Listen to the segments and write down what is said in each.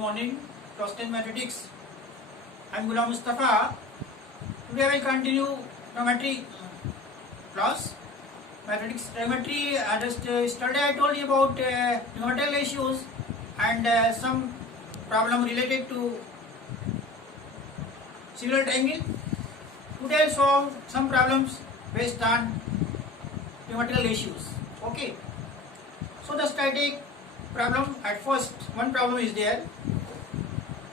morning, class 10 mathematics. I am Ghulam Mustafa. Today I will continue trigonometry class. Mathematics trigonometry. Just yesterday I told you about trigonometric ratios and some problem related to similar triangle. Today I will solve some problems based on trigonometric ratios. Okay. So the static problem at first, one problem is there,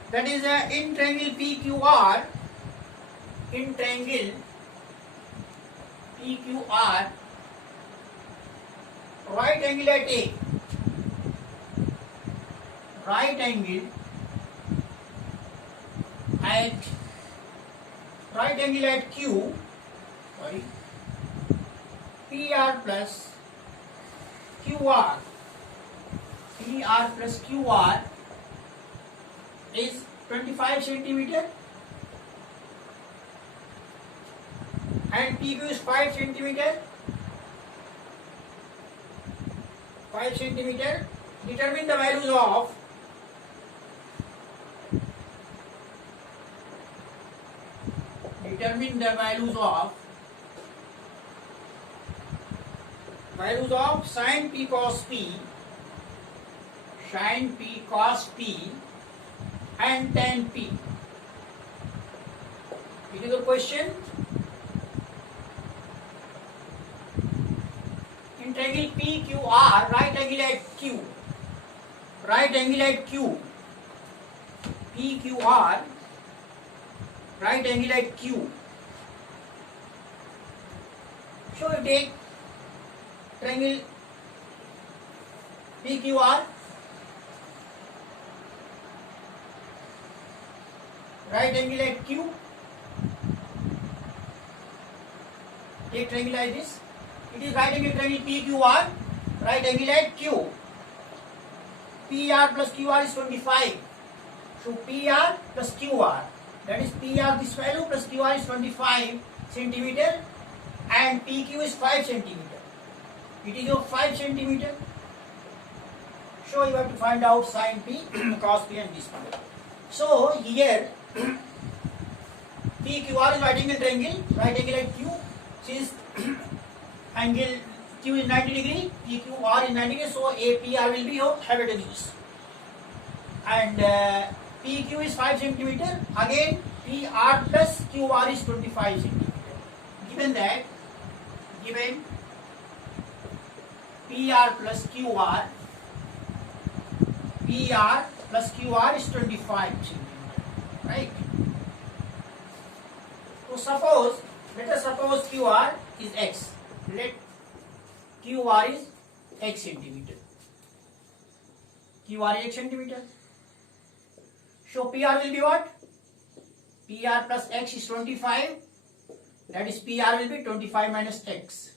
that is in triangle PQR, right angle at A, right angle at Q, PR plus QR is 25 centimeter and PQ is 5 centimeter. Determine the values of sin P cos P and tan P. It is a question. In triangle PQR, right angle at Q, PQR, right angle at Q. So you take triangle PQR, right angle at Q, take triangle like this. It is right angle triangle PQR, right angle at Q. PR plus QR is 25. So PR plus QR, that is PR this value plus QR is 25 centimeter and PQ is 5 centimeter. It is your 5 centimeter. So you have to find out sin P, cos P and this one. So here PQR is right angle triangle, right angle at Q. Since angle Q is 90 degree, PQR is 90 degree, so APR will be your hypotenuse. And PQ is 5 centimeter. Again, PR plus QR is 25 centimeter. Given PR plus QR is 25 centimeter, right? So let us suppose QR is X. Let QR is X centimeter. QR is X centimeter. So PR will be what? PR plus X is 25. That is PR will be 25 minus X.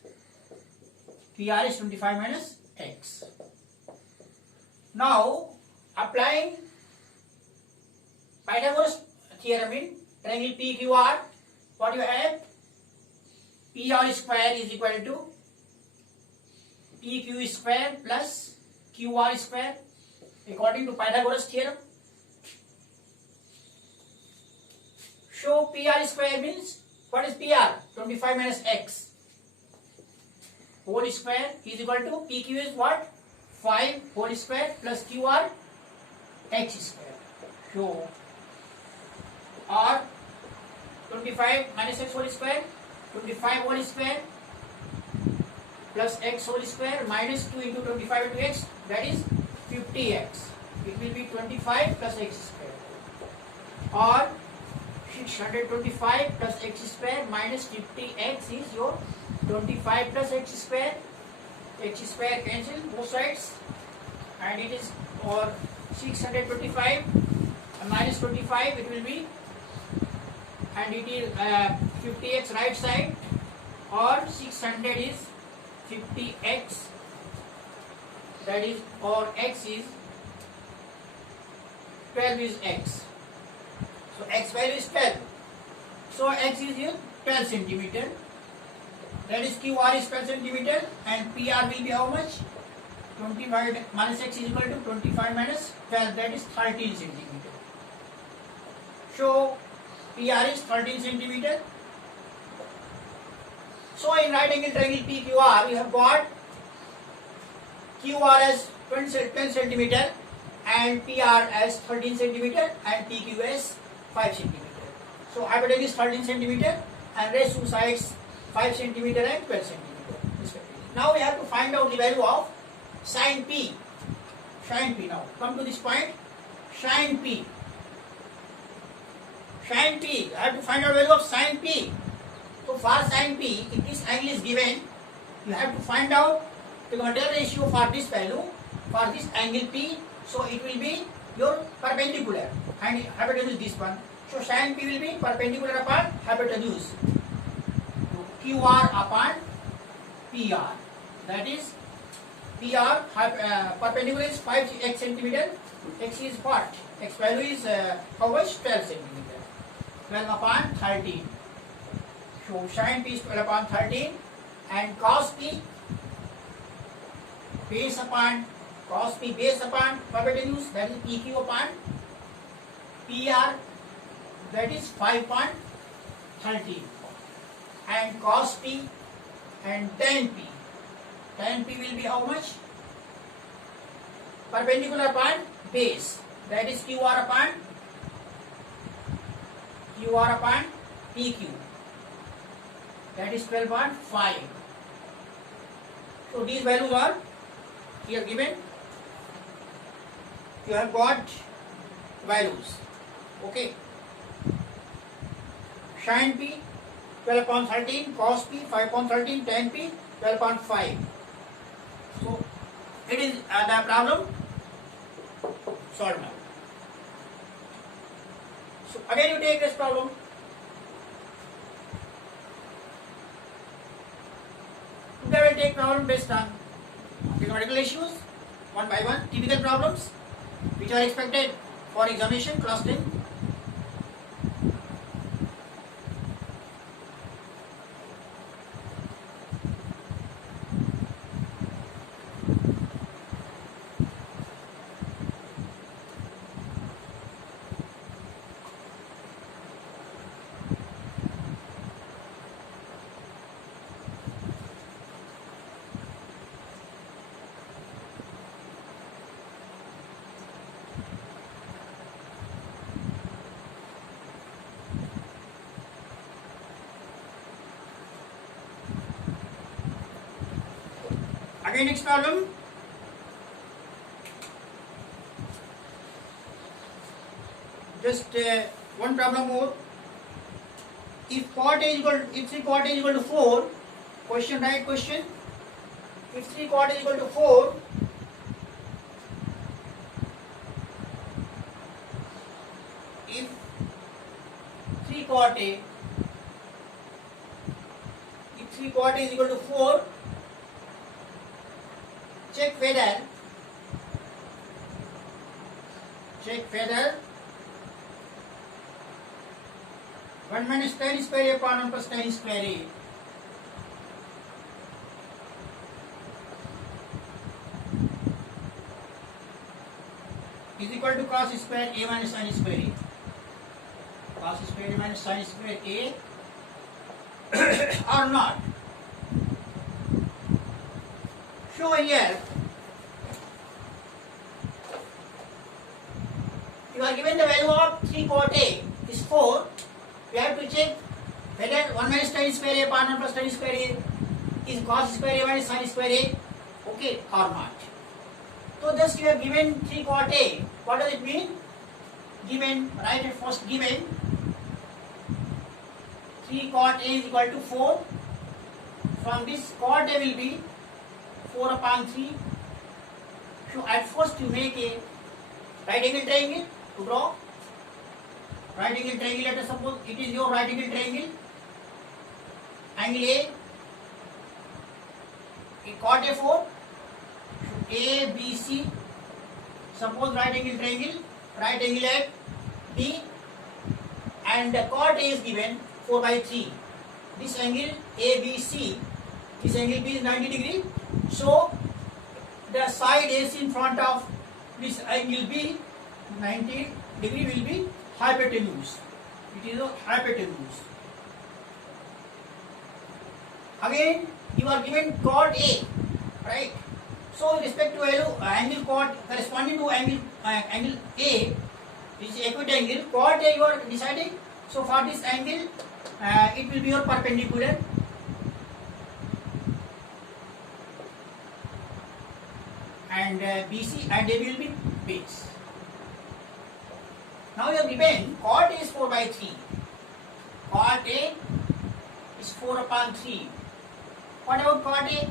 PR is 25 minus X. Now applying Pythagoras theorem in triangle PQR, what you have? PR square is equal to PQ square plus QR square according to Pythagoras theorem. So PR square means, what is PR? 25 minus X whole square is equal to PQ is what? 5 whole square plus QR X square. So or 25 minus X whole square, 25 whole square plus X whole square minus 2 into 25 into X, that is 50X. It will be 25 plus X square, or 625 plus X square minus 50X is your 25 plus X square cancel both sides, and it is, or 625 minus 25 it will be, and it is 50X right side, or 600 is 50X, that is, or X is 12 is X. So X value is 12. So X is here 12 centimeter. That is QR is 12 centimeter and PR will be how much? 25 minus x is equal to 25 minus 12, that is 13 centimeter. So PR is 13 centimeter. So in right angle triangle PQR, you have got QR as 10 centimeter and PR as 13 centimeter and PQ as 5 centimeter. So hypotenuse is 13 centimeter and rest two sides 5 centimeter and 12 centimeter respectively. Now we have to find out the value of sin P. Sin P now. Come to this point. Sin P. Sin P. I have to find out value of sin P. So for sin P, if this angle is given, you have to find out the material ratio for this value, for this angle P. So it will be your perpendicular and hypotenuse this one. So sin P will be perpendicular upon hypotenuse. So QR upon PR. That is PR perpendicular is 5 centimeter. X is what? X value is how much? 12 centimeter. 12 upon 13. So sin P is 12 upon 13 and cos P base upon hypotenuse, that is PQ upon PR, that is 5 upon 13 and cos P and tan P. Tan P will be how much? Perpendicular upon base, that is QR upon PQ, that is 12 upon 5. So these values are here given. You have got values. Okay. Sin P 12 upon 13, cos P 5 upon 13, tan P 12 upon 5. So it is the problem solved now. So again you take this problem. Today we will take problem based on mathematical issues, one by one, typical problems which are expected for examination class 10. Again next problem. Just one problem more. If quad A is equal to 4, question, right question. If 3 quad is equal to 4, if 3 quad A is equal to 4, check whether 1 minus tan square A upon 1 plus tan square A is equal to cos square A minus sin square A. Cos square A minus sin square A or not. So here you are given the value of 3 quad A is 4. We have to check whether 1 minus tan square A upon 1 plus tan square A is cos square A minus sin square A, okay, or not. So just you have given 3 quad A. What does it mean? Given, write it first, given 3 quad A is equal to 4. From this quad A will be 4 upon 3. So at first you make a right angle triangle to draw. Right angle triangle, let us suppose it is your right angle triangle. Angle A, chord A4. So A, B, C. Suppose right angle triangle, right angle at B, and the chord A is given 4 by 3. This angle ABC, this angle B is 90 degree. So the side AC in front of this angle B, 90 degree, will be hypotenuse. It is a hypotenuse. Again, you are given chord A, right? So, with respect to angle chord corresponding to angle A, which is equiangle, chord A you are deciding. So, for this angle, it will be your perpendicular. And BC and AB will be base. Now you are given chord A is 4 by 3. Chord A is 4 upon 3. What about chord A?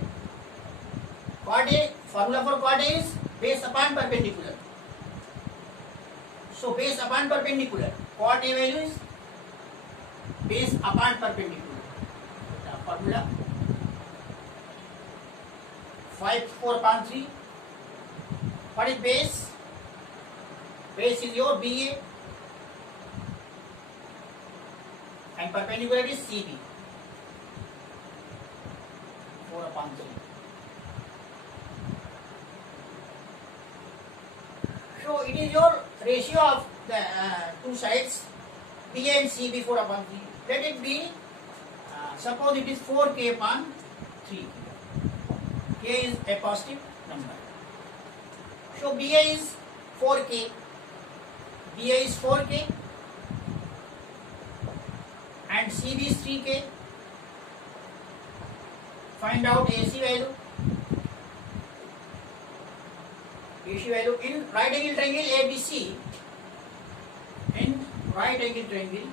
Chord A, formula for chord A is base upon perpendicular. So base upon perpendicular. Chord A value is base upon perpendicular. The formula 4 upon 3. What is base? Base is your BA and perpendicular is CB. 4 upon 3. So it is your ratio of the two sides BA and CB 4 upon 3. Let it be, suppose it is 4K upon 3. K is a positive number. So BA is 4K. BA is 4K and CB is 3K. Find out AC value. AC value in right angle triangle ABC. In right angle triangle,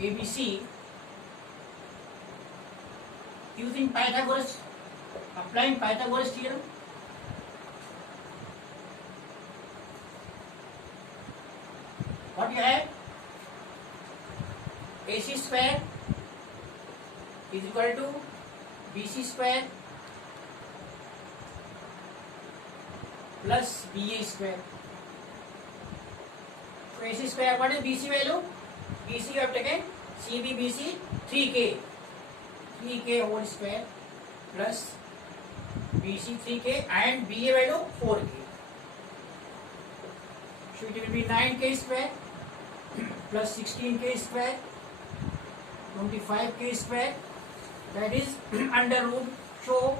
ABC, using Pythagoras, applying Pythagoras theorem, what you have? AC square is equal to BC square plus BA square. So AC square, what is BC value? BC you have taken CB BC 3K whole square plus BC 3K and BA value 4K. So it will be 9K square plus 16K square 25K square, that is under root. So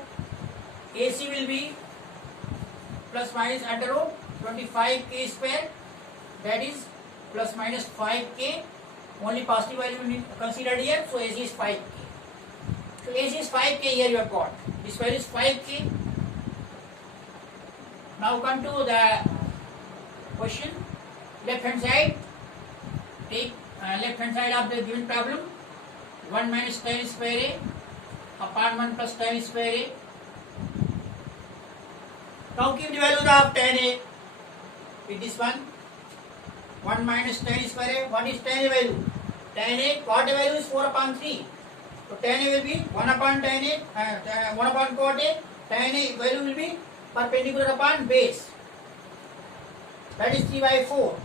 AC will be plus minus under root 25K square, that is plus minus 5K. Only positive value will be considered here. So AC is 5K. So AC is 5K here you have got. This value is 5K. Now come to the question. Left hand side. Take left hand side of the given problem. 1 minus tan square A upon 1 plus tan square A. Now give the value of tan A with this one. 1 minus tan square A. What is tan A value? Tan A, cot A value is 4 upon 3. So tan A will be 1 upon tan A, 1 upon cot A. Tan A value will be perpendicular upon base. That is 3 by 4.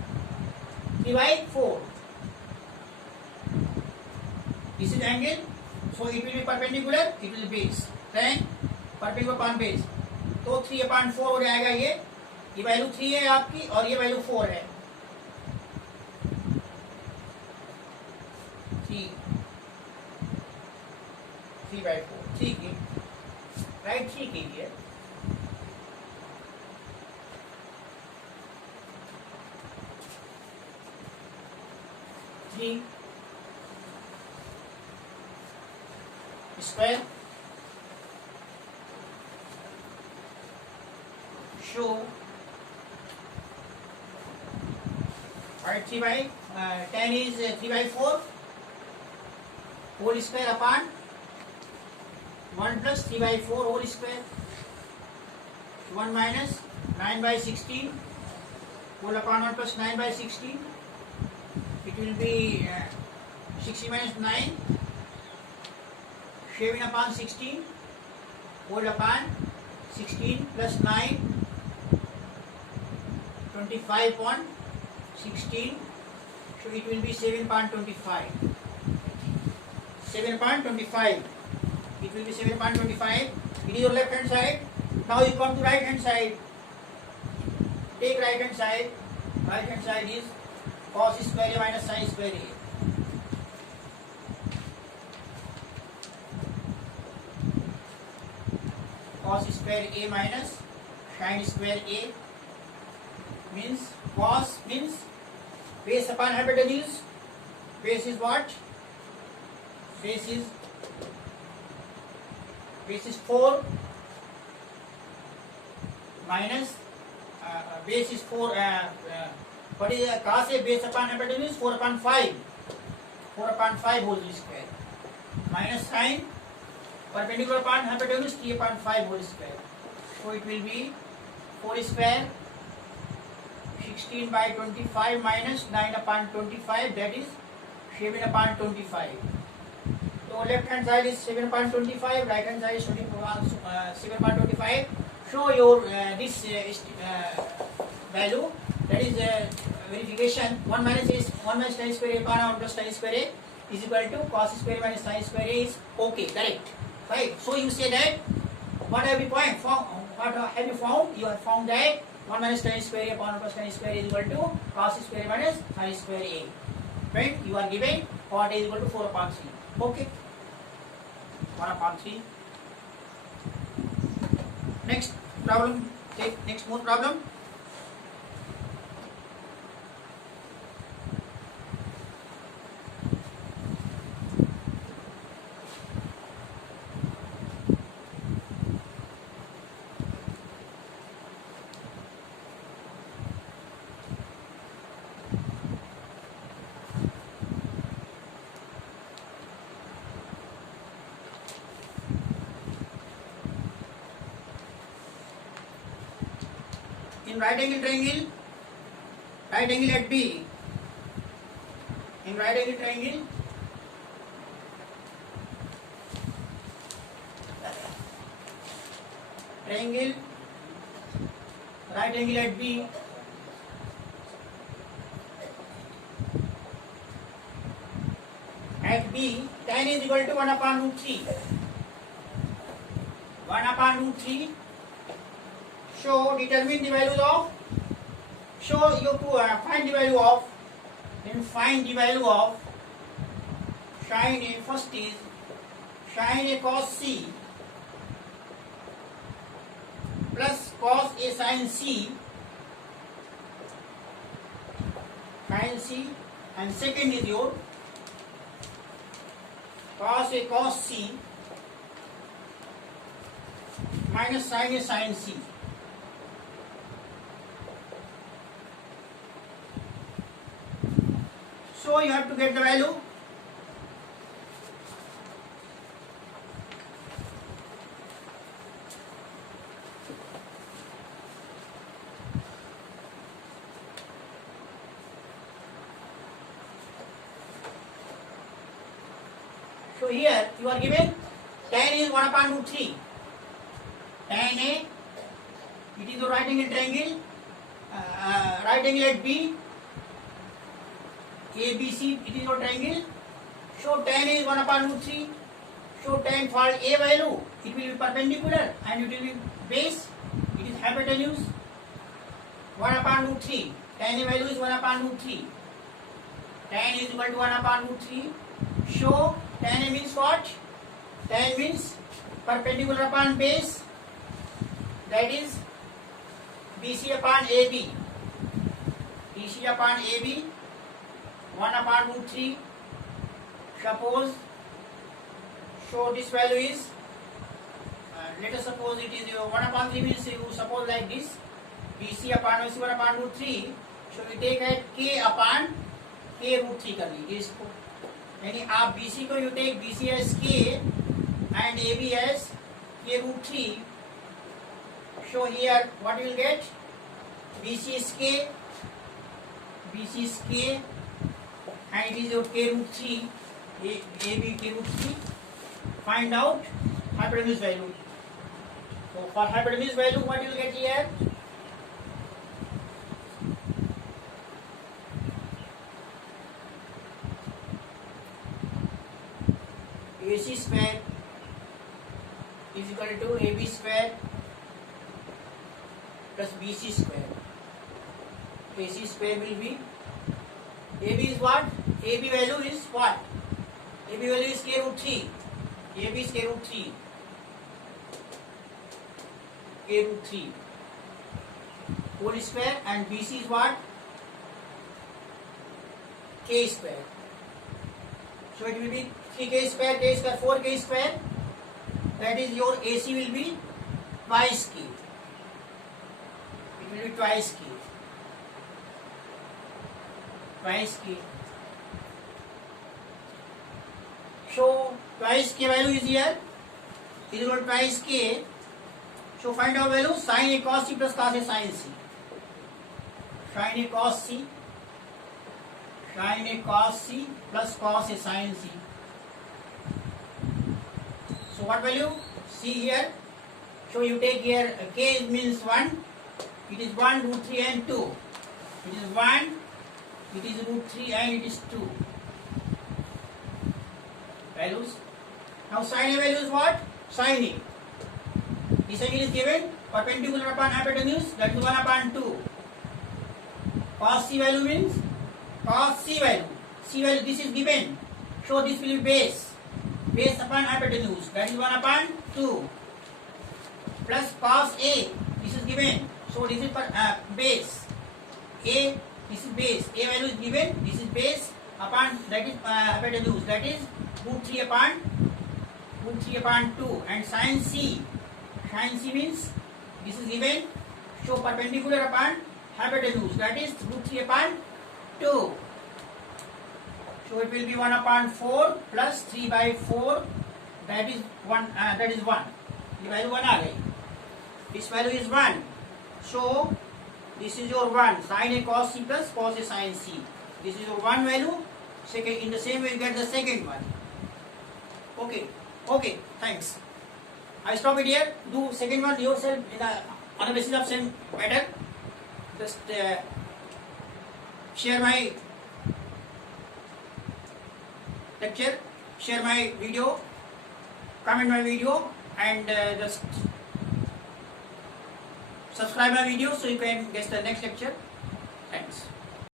3 by 4. This is angle. So it will be perpendicular, it will be base. Tan perpendicular upon base. तो 3 upon 4 हो जाएगा ये value 3 है आपकी और ये value 4 है. 3 by 4. ठीक है. राइट, ठीक है. Three square show right 3 by 10 is 3 by 4 whole square upon 1 plus 3 by 4 whole square 1 minus 9 by 16 whole upon 1 plus 9 by 16. It will be 60 minus 9 7 upon 16 whole upon 16 plus 9 25 upon 16. So it will be 7.25. 7.25. It will be 7.25. It is your left hand side. Now you come to right hand side. Take right hand side. Right hand side is cos square A minus sin square A. Cos square A minus sin square A means cos means base upon hypotenuse. Base is what? Base is 4 minus base is 4. What is cos A base upon hypotenuse? 4 upon 5. 4 upon 5 whole square minus sin perpendicular upon hypotenuse 3 upon 5 whole square. So it will be 4 square 16 by 25 minus 9 upon 25, that is 7 upon 25. So left hand side is 7 upon 25, right hand side is 7 upon 25. Show your this value, that is verification. 1 minus sin square A upon 1 plus sin square A is equal to cos square minus sin square A is okay, correct, right? So you say that what have you found? What have you found? You have found that 1 minus sin square A upon 1 plus sin square A is equal to cos square minus sin square A. Right? You are given what is equal to 4 upon 3. Okay. 1 upon 3. Next problem. Take next more problem. In right angle triangle at B, in right angle triangle right angle at B, tan is equal to 1 upon root 3. 1 upon root 3. So determine the value of, so you have to find the value of, then find the value of sin A. First is sin A cos C plus cos A sin C, and second is your cos A cos C minus sin A sin C. So you have to get the value. So here you are given tan is 1 upon root 3. Tan A, it is a right angle triangle, right angle at B. ABC, it is your triangle. So tan is 1 upon root 3. So tan for A value, it will be perpendicular and it will be base. It is hypotenuse. 1 upon root 3. Tan A value is 1 upon root 3. Tan is equal to 1 upon root 3. So tan A means what? Tan means perpendicular upon base. That is BC upon AB. BC upon AB. 1 upon root 3. Suppose, so this value is, let us suppose it is 1 upon 3 means you suppose like this, BC upon 1 upon root 3. So we take at K upon K root 3 कर लीजिए इसको, यानी आप BC को you take BC as K and AB as K root 3. So here what you will get? BC is K, and it is your K root 3, AB K root 3. Find out hypotenuse value. So for hypotenuse value, what you will get here? AC square is equal to AB square plus BC square. AC square will be, AB is what? AB value is what? AB value is square root 3. AB is square root 3. Square root 3 whole square, and BC is what? K square. So it will be 3k square, 4k square. That is your AC will be twice k. It will be twice k. Twice k. So twice k value is here. Is equal to twice k. So find out value sin A cos C plus cos A sin C. Sin A cos C. Sin A cos C plus cos A sin C. So what value? See here. So you take here k means 1. It is 1, root 3 and 2. It is 1. It is root 3 and it is 2. Values. Now sin A value is what? Sin A. This angle is given perpendicular upon hypotenuse, that is 1 upon 2. Cos C value means cos C value. C value this is given. So this will be base. Base upon hypotenuse, that is 1 upon 2. Plus cos A, this is given. So this is base. A, this is base. A value is given. This is base upon, that is hypotenuse, that is root 3 upon 2. And sin C. Sin C means this is given. So perpendicular upon hypotenuse, that is root 3 upon 2. So it will be 1 upon 4 plus 3 by 4. That is 1. That is 1. The value 1 आ गई. This value is 1. So this is your 1. Sin A cos C plus cos A sin C. This is your 1 value. Second, in the same way you get the second one. Okay. Okay. Thanks. I stop it here. Do second one yourself in the on the basis of same pattern. Just share my lecture, share my video, comment my video, and just subscribe my video so you can get the next lecture. Thanks.